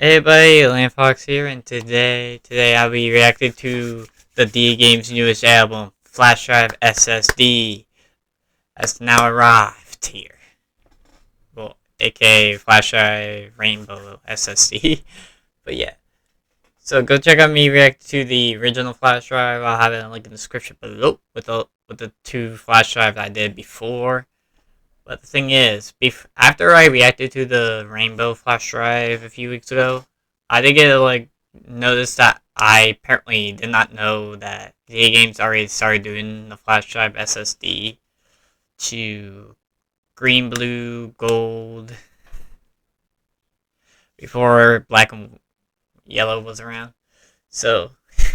Hey everybody, LandFox here, and today I'll be reacting to the DAGames newest album, Flashdrive SSD, has now arrived here. Well, aka Flashdrive Rainbow SSD. But yeah, so go check out me react to the original Flashdrive. I'll have it in the link in the description below with the two flash drives I did before. But the thing is, after I reacted to the Rainbow Flash Drive a few weeks ago, I did get notice that I apparently did not know that DAGames already started doing the Flash Drive SSD to green, blue, gold before black and yellow was around. So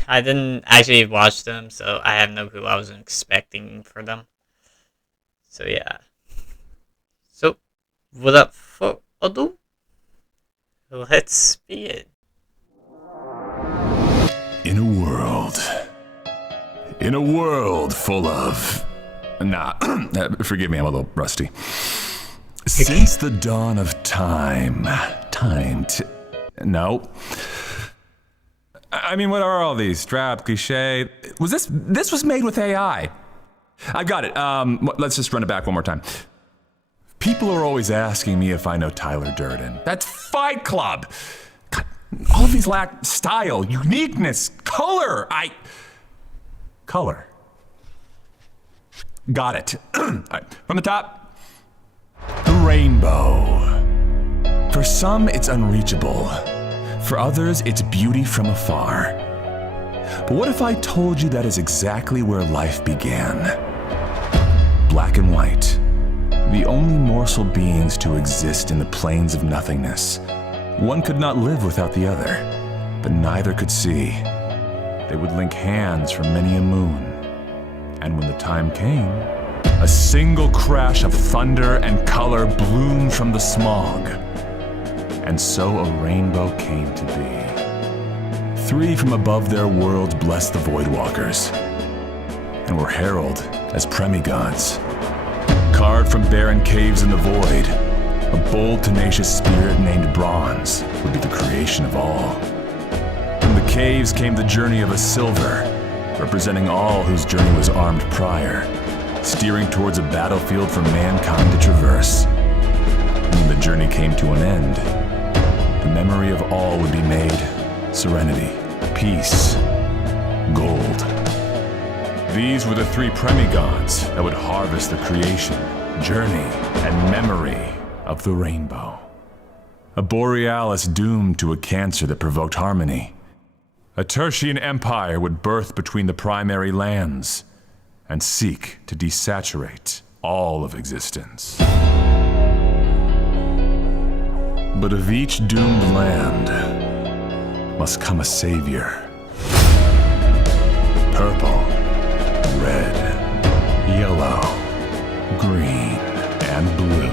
I didn't actually watch them, so I have no clue what I was expecting for them. So yeah. So, without further ado, let's begin. In a world full of... forgive me, I'm a little rusty. Since the dawn of time... No. I mean, what are all these? Strap, cliche... This was made with AI. I got it. Let's just run it back one more time. People are always asking me if I know Tyler Durden. That's Fight Club! God, all of these lack style, uniqueness, color. Color. Got it. Right, from the top. The rainbow. For some, it's unreachable. For others, it's beauty from afar. But what if I told you that is exactly where life began? Black and white. The only morsel beings to exist in the plains of nothingness. One could not live without the other, but neither could see. They would link hands for many a moon. And when the time came, a single crash of thunder and color bloomed from the smog. And so a rainbow came to be. Three from above their worlds blessed the Voidwalkers, and were heralded as premigods. Carved from barren caves in the void, a bold, tenacious spirit named Bronze would be the creation of all. From the caves came the journey of a silver, representing all whose journey was armed prior, steering towards a battlefield for mankind to traverse. And when the journey came to an end, the memory of all would be made serenity, peace, gold. These were the three premigods that would harvest the creation, journey, and memory of the rainbow. A borealis doomed to a cancer that provoked harmony. A Tertian empire would birth between the primary lands and seek to desaturate all of existence. But of each doomed land must come a savior. Purple, red, yellow, green, and blue.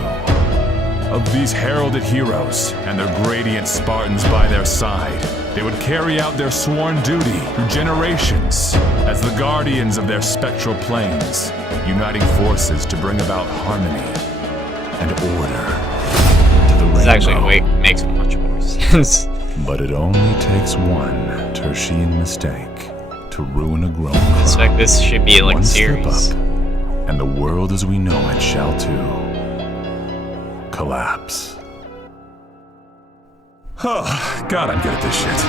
Of these heralded heroes and their gradient Spartans by their side, they would carry out their sworn duty through generations as the guardians of their spectral planes, uniting forces to bring about harmony and order to the rainbow. This actually makes much more sense. But it only takes one Tertian mistake to ruin a grown crop. I expect this should be like a series. Slip up, and the world as we know it shall too collapse. Oh, God, I'm good at this shit.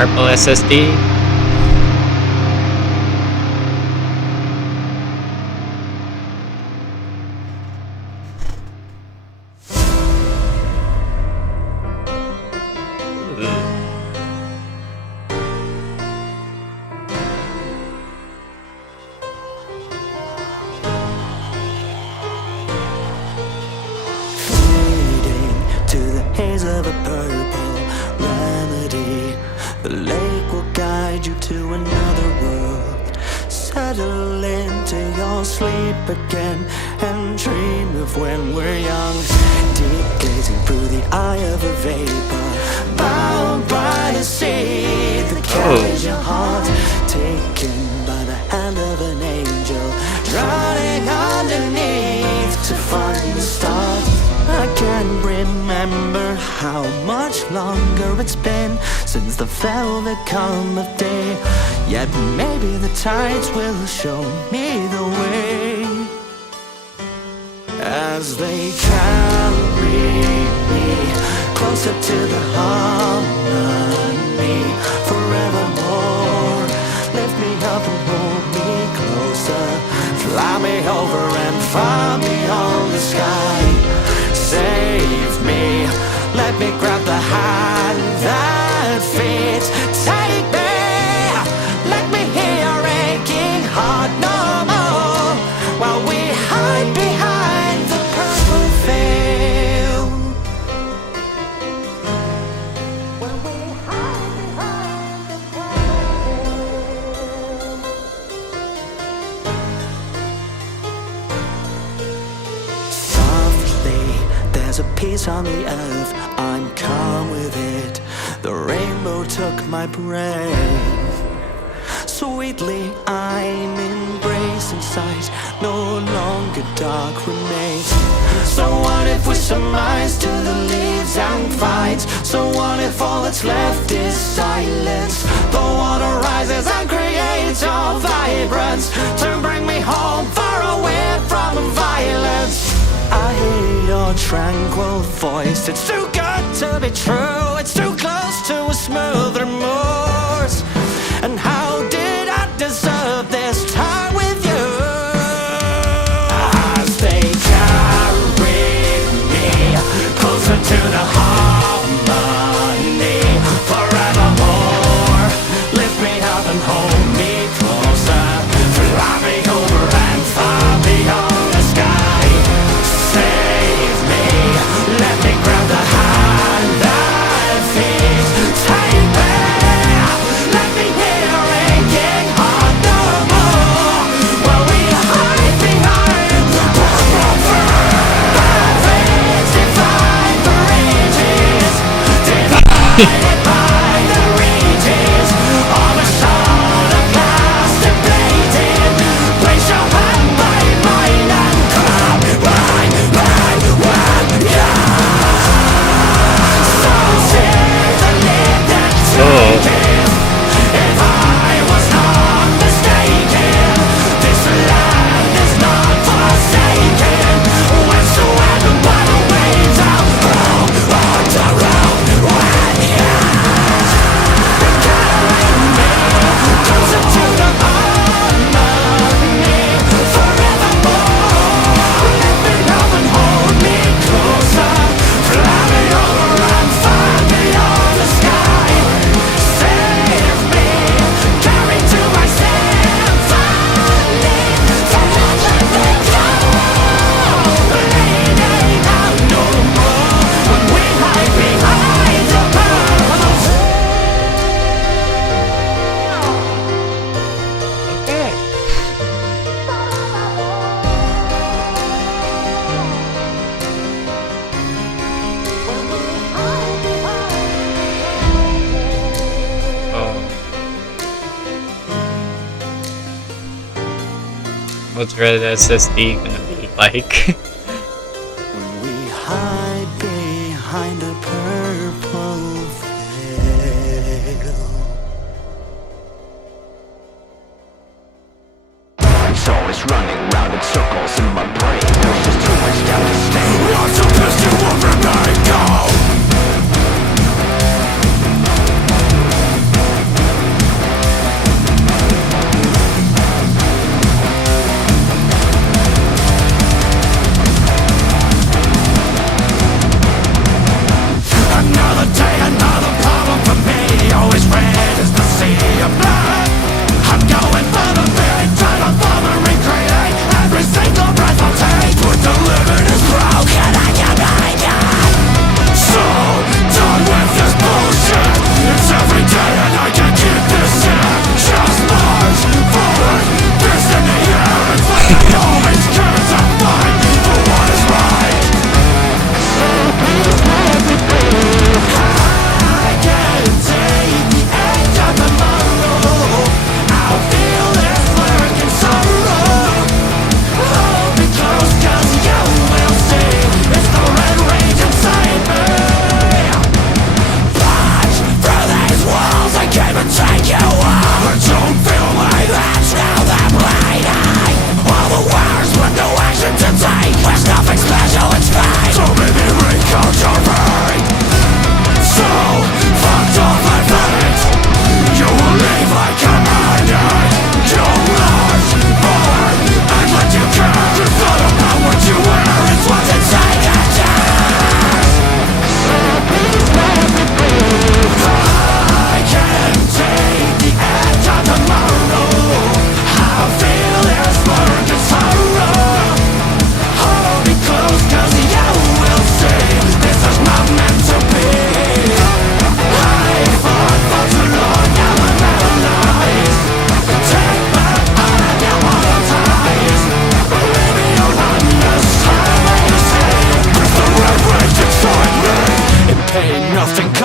Purple SSD. Of a purple remedy, the lake will guide you to another world. Settle into your sleep again and dream of when we're young. Deep gazing through the eye of a vapor, bound by the sea that carries your heart, taken by the hand of an angel, drowning underneath to find the stars. I can't remember how much longer it's been since the velvet come of day. Yet maybe the tides will show me the way as they carry me closer to the harmony forevermore. Lift me up and hold me closer, fly me over and find me on the sky. Save me, let me grab the hand that fits. Take me, let me hear your aching heart no more, while we hide behind the purple veil. While we hide behind the there's a peace on the earth, I'm calm with it. The rainbow took my brain. Sweetly I'm embracing sight, no longer dark remains. So what if we surmise to the leaves and fights? So what if all that's left is silence? The water rises and creates your vibrance to bring me home, far away from violence. I hear your tranquil voice. It's too good to be true. It's too close to a smooth remorse. And how did I deserve this time with you? As they carry me closer to the harmony forevermore. Lift me up and hold me closer, fly me over and far beyond the sky. Save me, let me grab the hand that feeds. Take me, let me hear your aching heart no more, while we hide behind the purple veil that fades. Divide the ranges, divided by the ranges of a shard of plastic plated. Place your hand by mine and come right, right, right, yeah. So take the lead that take it. If I was not mistaken, this land is not forsaken. Whatsoever by the waves of round, round, around, when carrying me closer to the harmony forevermore. Lift me up and hold me closer, fly me over and find me on the sky. Save me, carry to myself, falling from the bleeding out no more when we hide behind the purple Okay. Oh. What's red SSD gonna be like? when we hide behind the purple veil. My soul is running round in circles in my brain. There's just too much doubt to stay. I'm so pissed you won't let me go.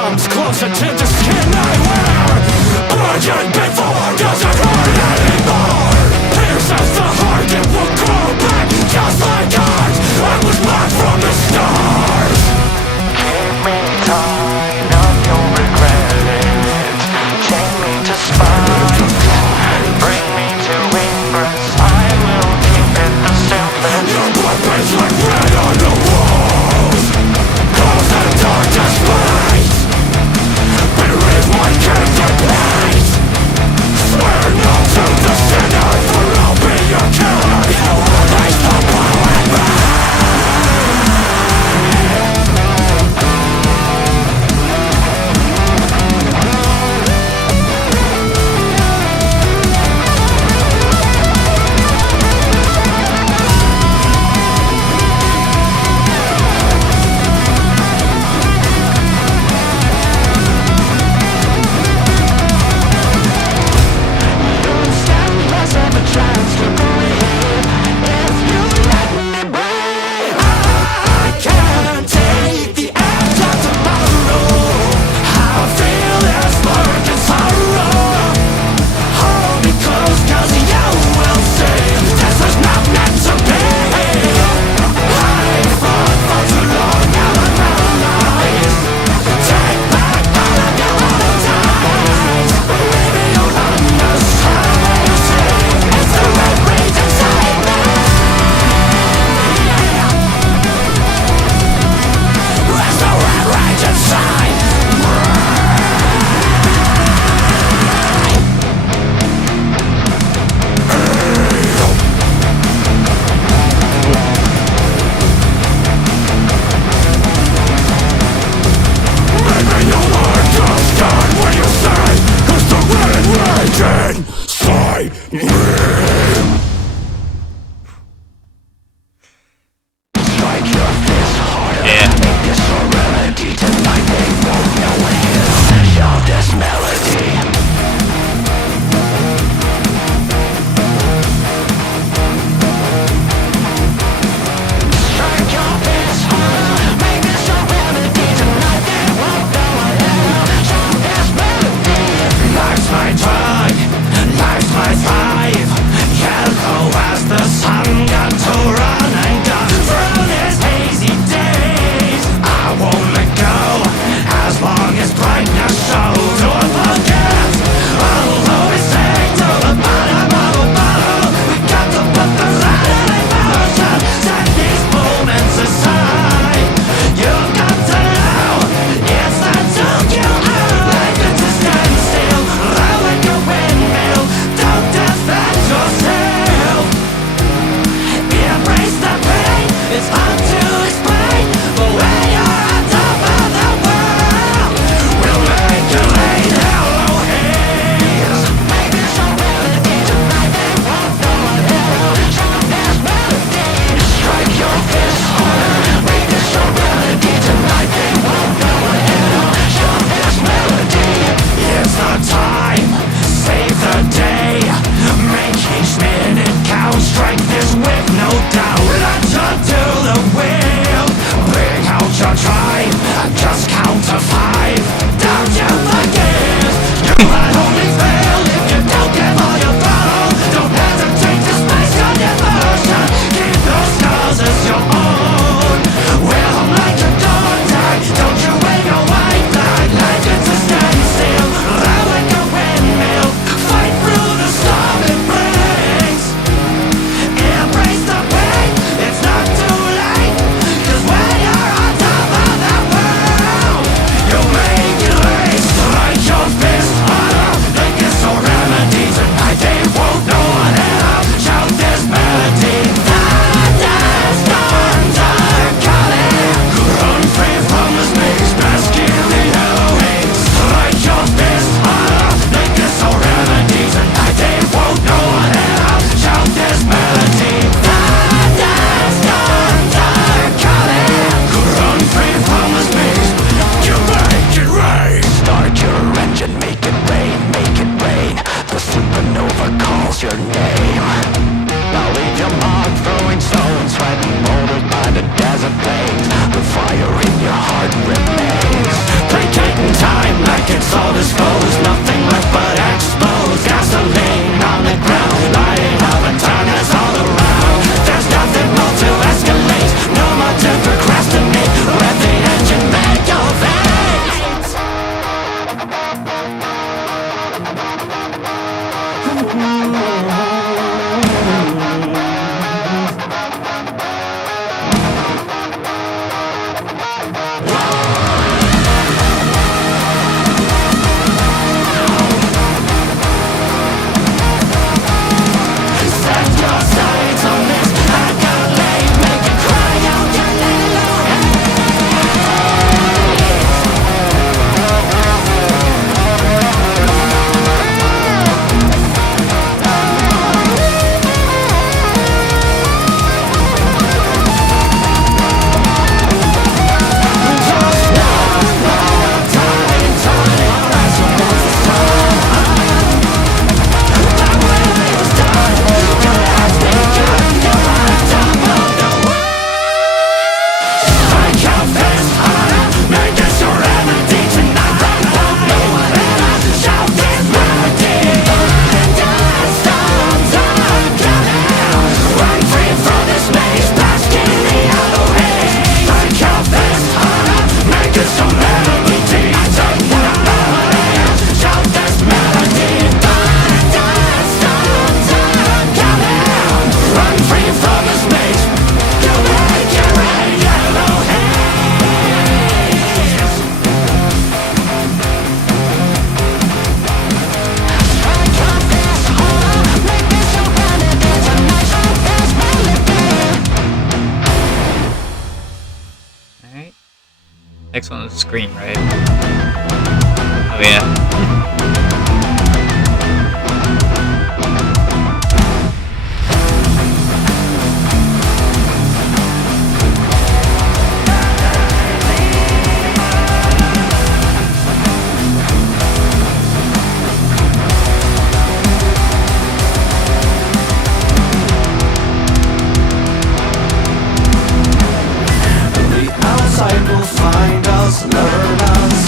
comes closer to the skin I wear. Urgent before doesn't hurt anymore. Pierces the heart, it will grow back just like ours. I was marked from the stars. Give me time, no, you'll regret it. Chain me to spine, bring me to ingress. I will keep it the simplest. Your blood pays like red on the walls. Cause the darkest light. Believe one can't replace. next one on the screen, right? Oh yeah. Learn us,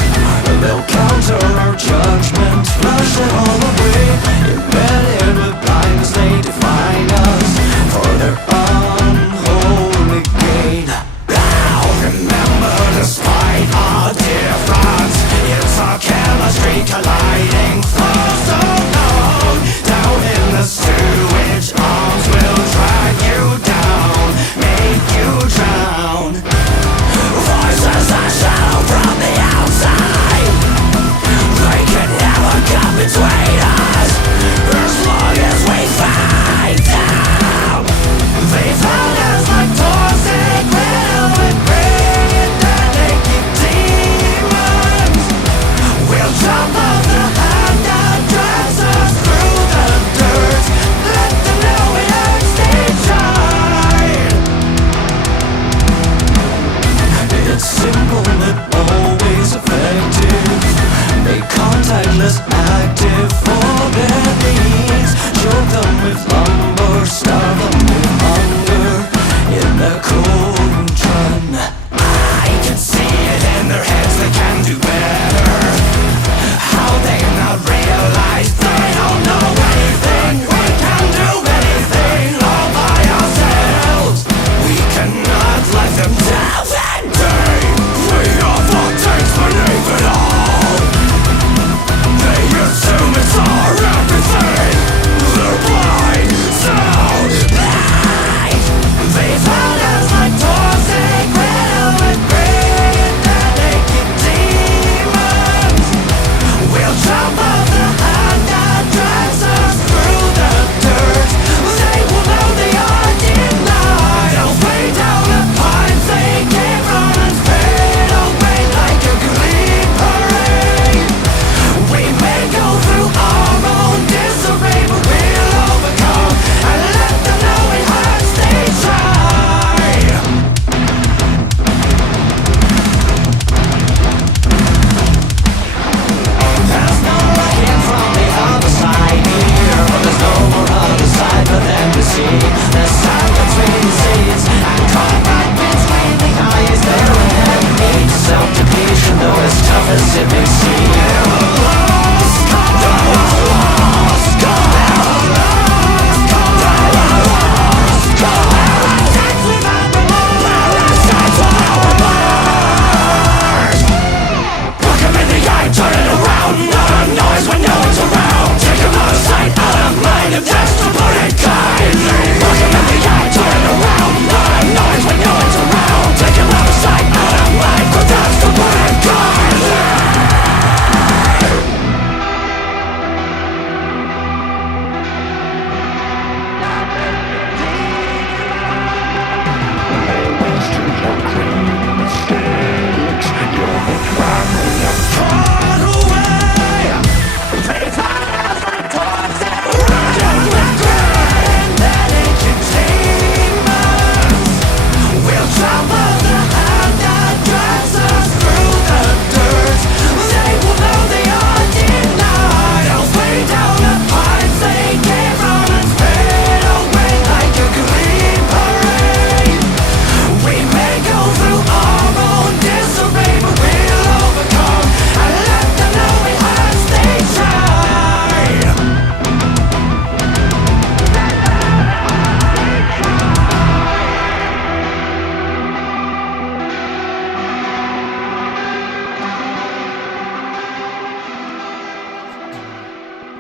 they'll counter our judgment, flush it all away. Embedded with blindness, they define us for their unholy gain. Now remember, despite our difference, it's our chemistry colliding for so long. Down in the sewage, arms will drag you down, make you drown. Voices that shout from the outside, they can never come between us as long as we fight them. They found us like toxic metal and bring that naked demons. We'll jump off the hand that drives us through the dirt. Let them know we are stage right. It's simple but always effective. Make contact less active for their needs. Choke them with lumber, starve them with hunger in their cauldron. I can see it in their heads, they can do better. How they not realize they don't know anything. We can do anything all by ourselves. We cannot let them down that day. We are what takes beneath it all. They assume it's our everything. They're blind, so blind. They found us like toxic metal and bring that naked demons. We'll jump off the hand that drives us through the dirt. They will know they are denied. They'll lay down the pines they came from and fade away like a green parade. We may go through our own disarray, but we'll overcome and let them know it hurts, they try. There's no looking from the other side here, but there's no more other side for them to see. There's sand between the seas and combat between the eyes. They're an enemy to self-depletion, though as tough as it may seem. Look 'em in the eye, turn it around. Not a noise when no one's around. Take 'em out of sight, out of mind, if that's the bullet kind. Look 'em in the eye, turn it around. Not a noise when no one's around. Take 'em out of sight, out of mind, if that's the bullet kind. Run away. They found us like toxic metal and bring that naked demons. We'll jump off the hand that drives us through the dirt. They will know they are denied. They'll lay down the pines they came from and fade away like a green parade. We may go through our own disarray, but we'll overcome and let them know it hurts, they try.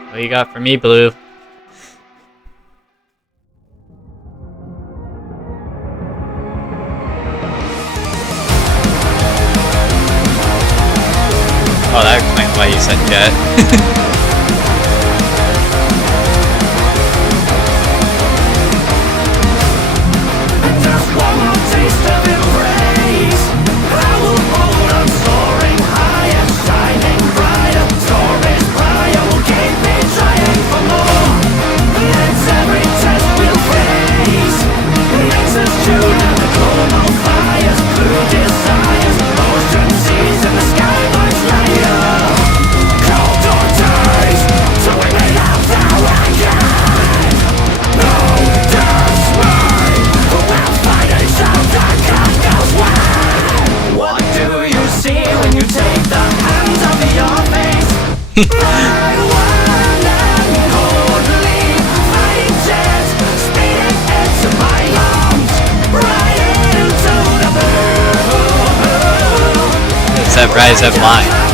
What you got for me, Blue? Oh, that explains why you said jet. Just one more taste of embrace. I will hold on so It's that rise of mine.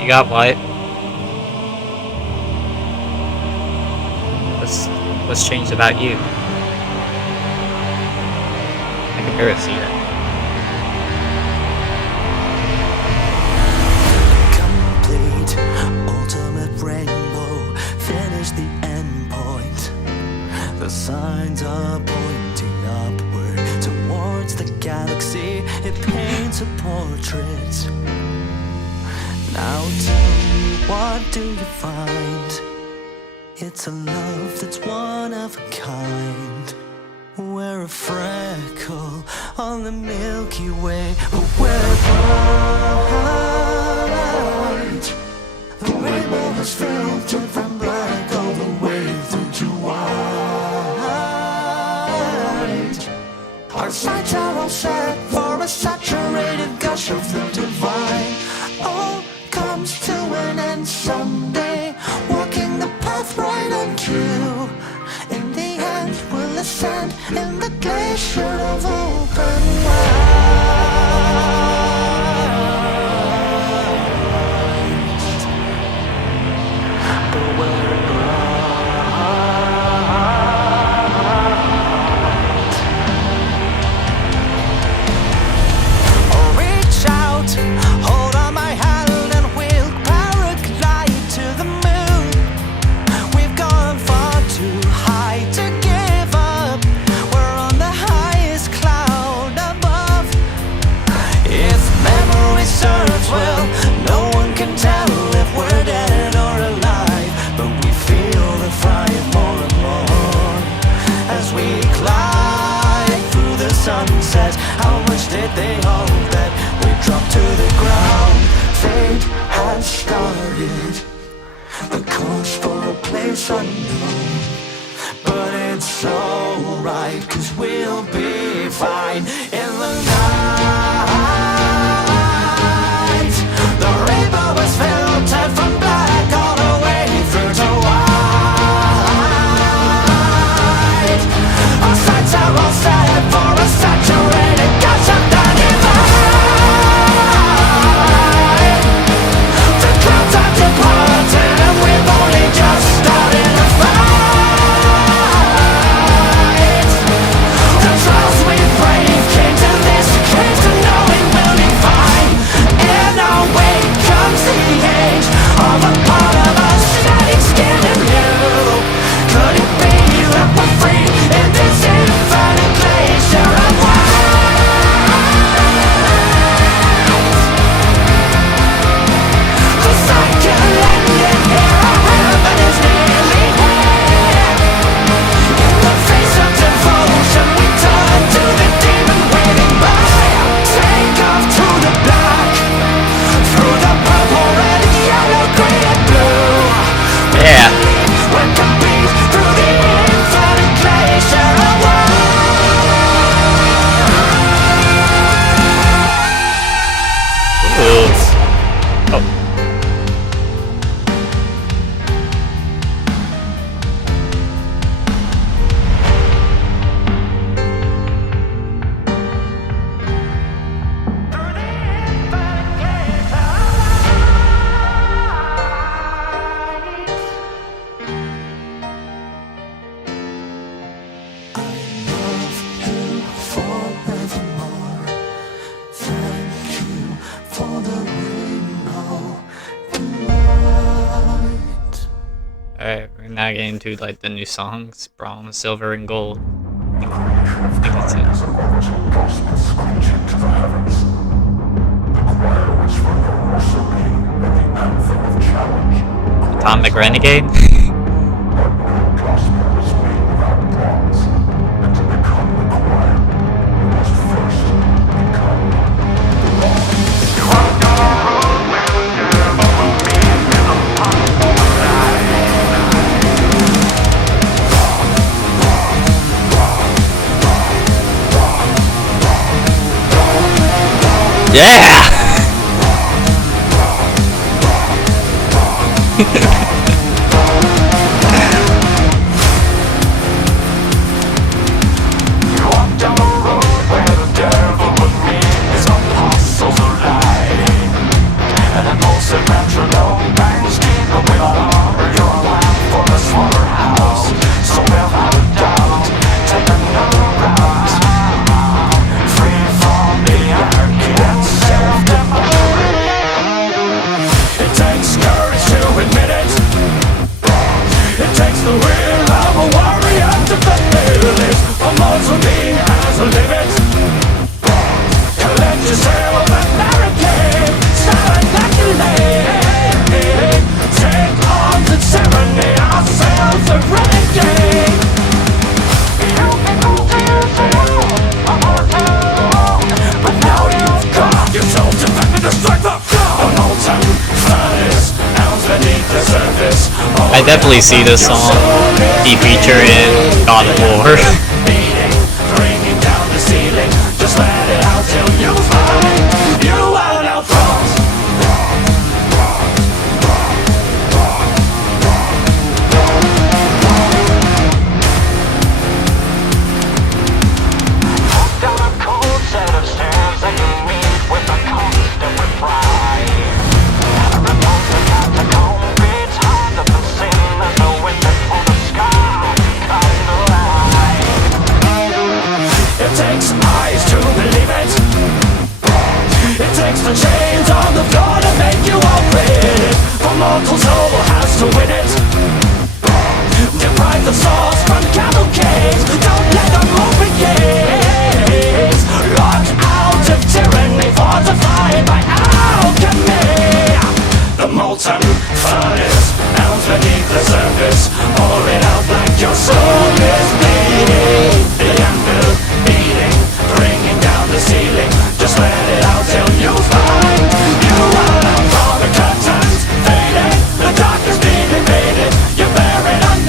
You got what? What's changed about you? I can barely see that. Complete, ultimate rainbow, finish the end point. The signs are pointing upward towards the galaxy. It paints a portrait. Now tell me, what do you find? It's a love that's one of a kind. We're a freckle on the Milky Way, but we're bright. The rainbow has filtered from black all the way through to white. Our sights are all set for a saturated gush of the divine. All comes to an end someday, walking the path right on cue. In the end, we'll ascend in the glacier of open wide. this unknown. But it's alright, 'cause we'll be fine in the night. The rainbow is filtered from black all the way through to white. Our sights are all set for a saturated gush of dynamite. The clouds are departed and we've only just started to fight. The trials we brave came to this cave to knowing we'll be fine. In our wake comes the age of a part of us shedding skin and new. Could it be that we're free in this infinite glacier of white? The cycle ended here, our heaven is nearly here. In the face of devotion, we turn to the demon waiting by. Take off to the black, through the purple, red, yellow, green, and blue. Yeah. We're complete through the infinite glacier of white. Ooh. Oh. Through the infinite glacier of white. I love you forevermore. Thank you for the rainbow light. Alright, we're now getting into like the new songs, bronze, silver, and gold. I think that's it. Atomic Renegade? Yeah! Walk down the road where the devil with me is apostles of light. And an impulsive metronome bangs deep with our armor. You're a lamp for the slaughterhouse, so without a doubt, take another route. Free from the anarchy and self-devotion. It takes courage to admit it. It takes the will of a warrior to fulfill it. A mortal being has a limit. Collect yourself and barricade. Start like a lane. Take on the tyranny ourselves a renegade. You can go to yourself, a mortal. But now you've got yourself defended the strength of God. A molten furnace, ounce beneath the surface. I definitely see this song be featured in God of War. Beating, bringing down the ceiling. Just let it out till you find you are now thrones. Down a cold set of stairs that you meet with a constant with pride. Repulse the catacomb beats harder than sin as the wind for the sky kind of light. It takes eyes to believe it. It takes the chains on the floor to make you open it. For mortal soul has to win it. Deprive the souls from cavalcades. Don't let them open gates. Lock out of tyranny, fortified by alchemy. The molten furnace, ounce beneath the surface. Pour it out like your soul is bleeding. The anvil beating, bringing down the ceiling. Just let it out till you find you are out for the curtains fading. The dark is being invaded. You bear it on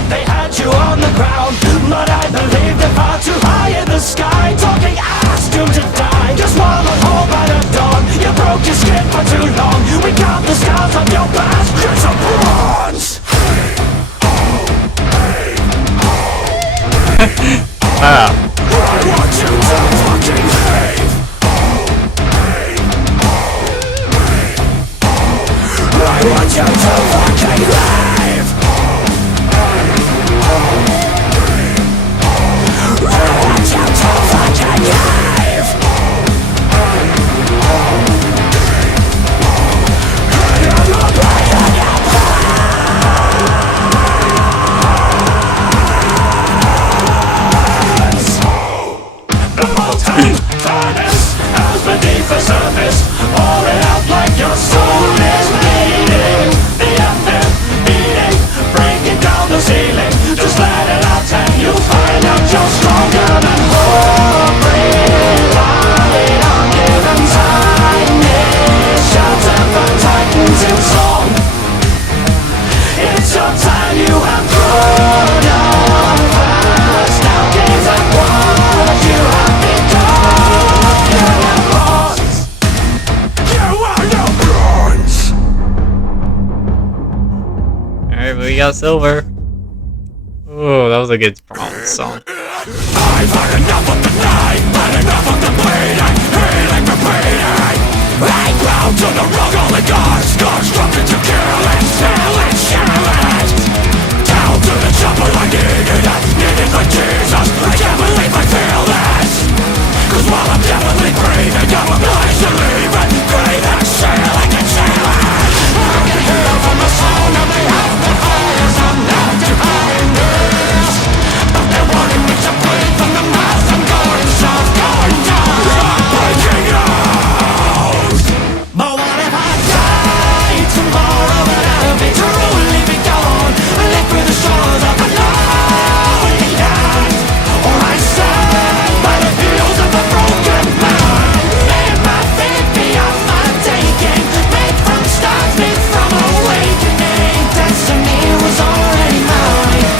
thought they had you on the ground, but I believe they're far too high in the sky. Talking ass doomed to die, just swallowed whole by the dawn. You broke your skin for too long. We count the scars of your past. Get some bronze. Wow. I want you to fucking leave. I want you to fucking leave. I want you to fucking leave. The molten furnace as beneath the surface, pour it out like your soul is bleeding. The FM beating, breaking down the ceiling. Just let it out and you'll find out you're stronger than hope. Rely on given kindness, shelter from titans in song. It's your time, you have grown up fast. Now games have what you have become. You're no bronze. You are no bronze. Alright, but we got silver. Oh, that was a good bronze song. I've had enough of the night, had enough of the bleeding, healing, repeating. I bow to the wrong oligarchs, constructed to kill and steal and shell it. Down to the chopper I needed like Jesus. I can't believe I feel this. Cause while I'm definitely breathing, I'm obliged to leave it. Breathe and seal and conceal it. I can hear from the sound of the outward fires. I'm not behind this. But they're wanting me to breathe from the mouth. I'm going soft, going down. I'm breaking out. But what if I die tomorrow and I'll be truly be gone? I live through the shores of a lonely land. Or I stand by the fields of a broken man. May my fate be of my taking, made from stars, made from awakening. Destiny was already mine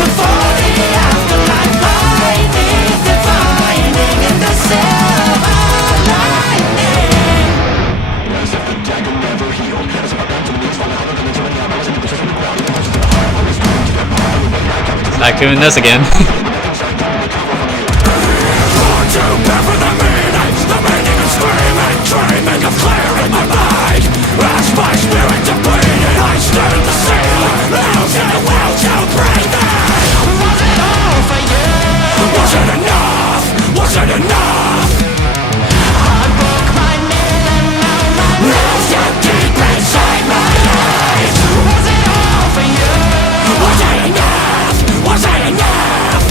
before the afterlife. Lightning divining in the silver lightning. Not doing this again. Born to bear for the meaning of screaming, dreaming of clearing my mind. As my spirit depleted, I stare at the ceiling, out in the will to breathe in. Was it all for you? Was it enough? Was it enough? I broke my nail and now my nails are deep inside my eyes. Was it all for you? Was it enough? Was it enough?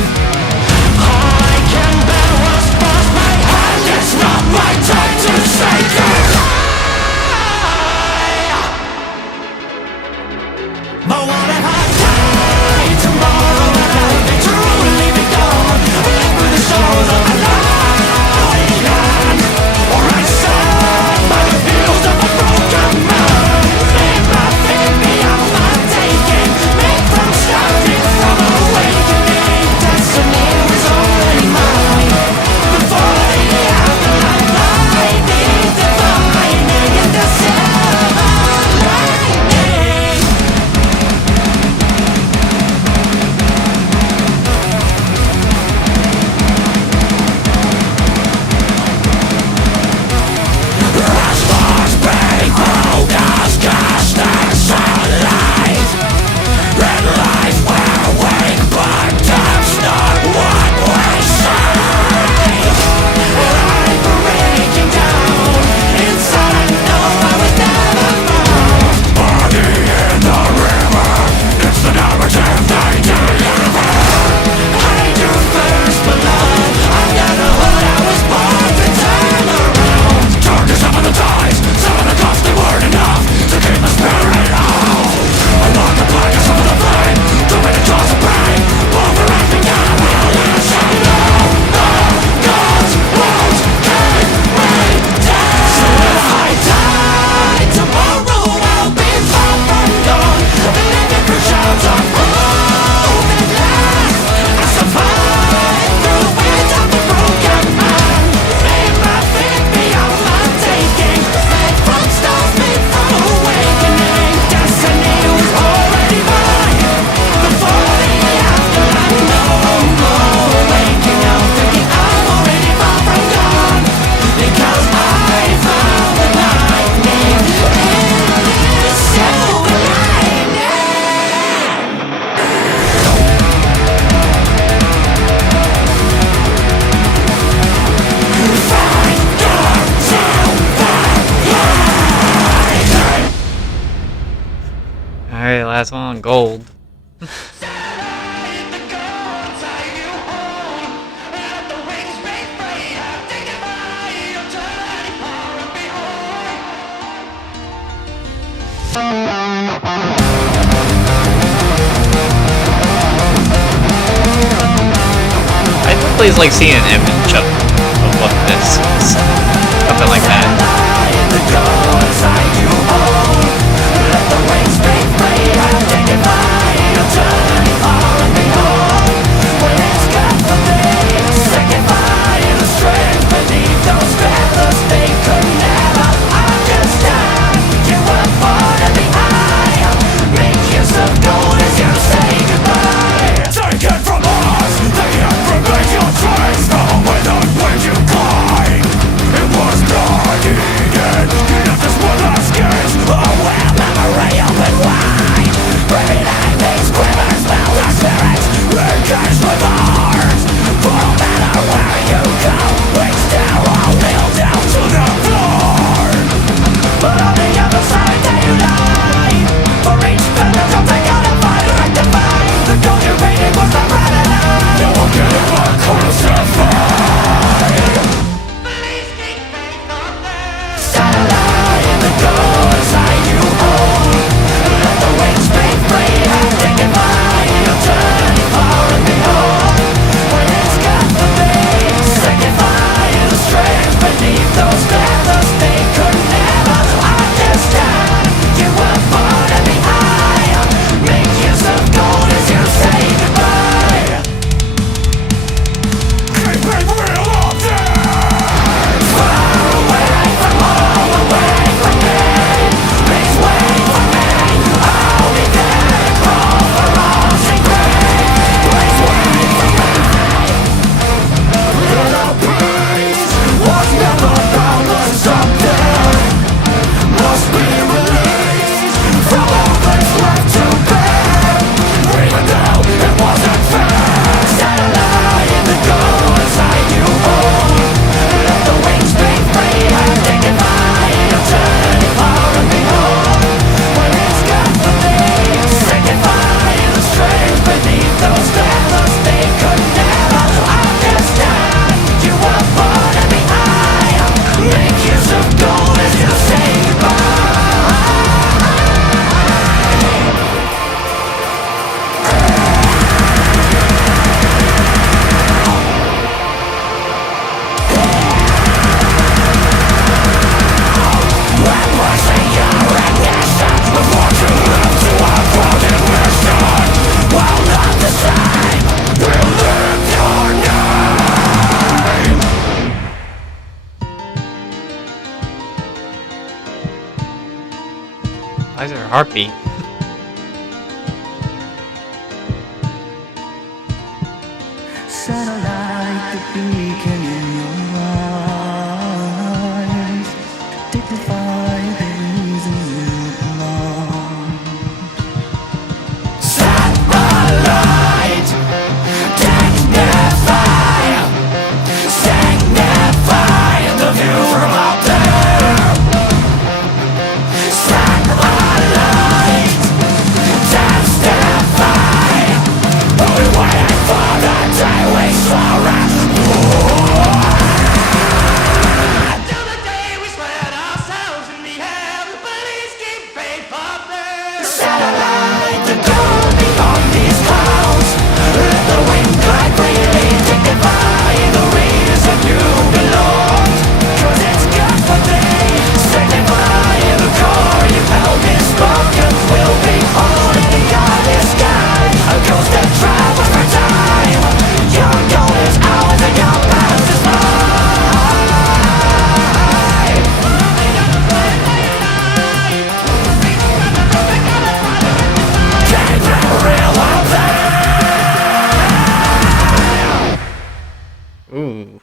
last one on gold. I always like seeing an image of what this is. Something like that. Why is there a heartbeat? Satellite, the beacon in your eyes, dignify the reason you belong. Satellite, signify the view from up there. Satellite, testify, we're waiting for the day we surrender. Till the day we spread ourselves in the air, the police keep faith up there. Satellite, the goal beyond these clouds. Let the wind glide freely, dignify the reason you belong. 'Cause it's good for thee, signify the core you've held spoken. Will be holding the honest sky, a ghost that travels for time. Your goal is ours and your path is mine. Can't get real out there. Ooh.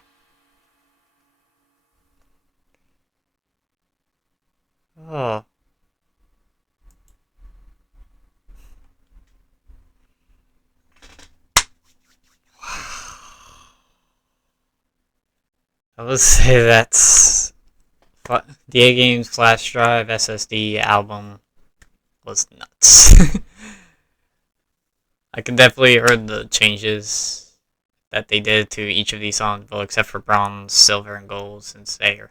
Oh. I would say that's DAGames Flashdrive SSD album was nuts. I can definitely heard the changes that they did to each of these songs, well, except for Bronze, Silver, and Gold, since they're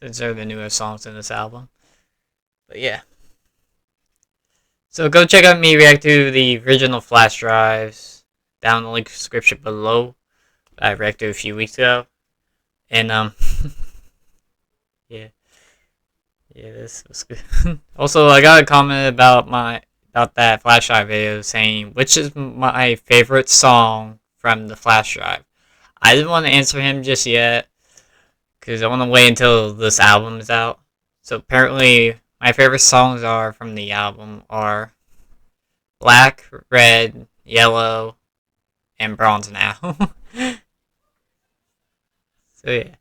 the newest songs in this album. But yeah. So go check out me react to the original flash drives down in the link description below. I reacted a few weeks ago. And yeah. Yeah, this was good. Also, I got a comment about that flash drive video saying which is my favorite song from the flash drive. I didn't want to answer him just yet because I want to wait until this album is out. So apparently, my favorite songs from the album are Black, Red, Yellow, and Bronze now. So yeah.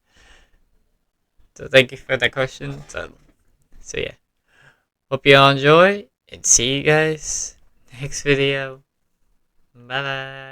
So thank you for that question. So yeah. Hope you all enjoy and see you guys next video. Bye bye.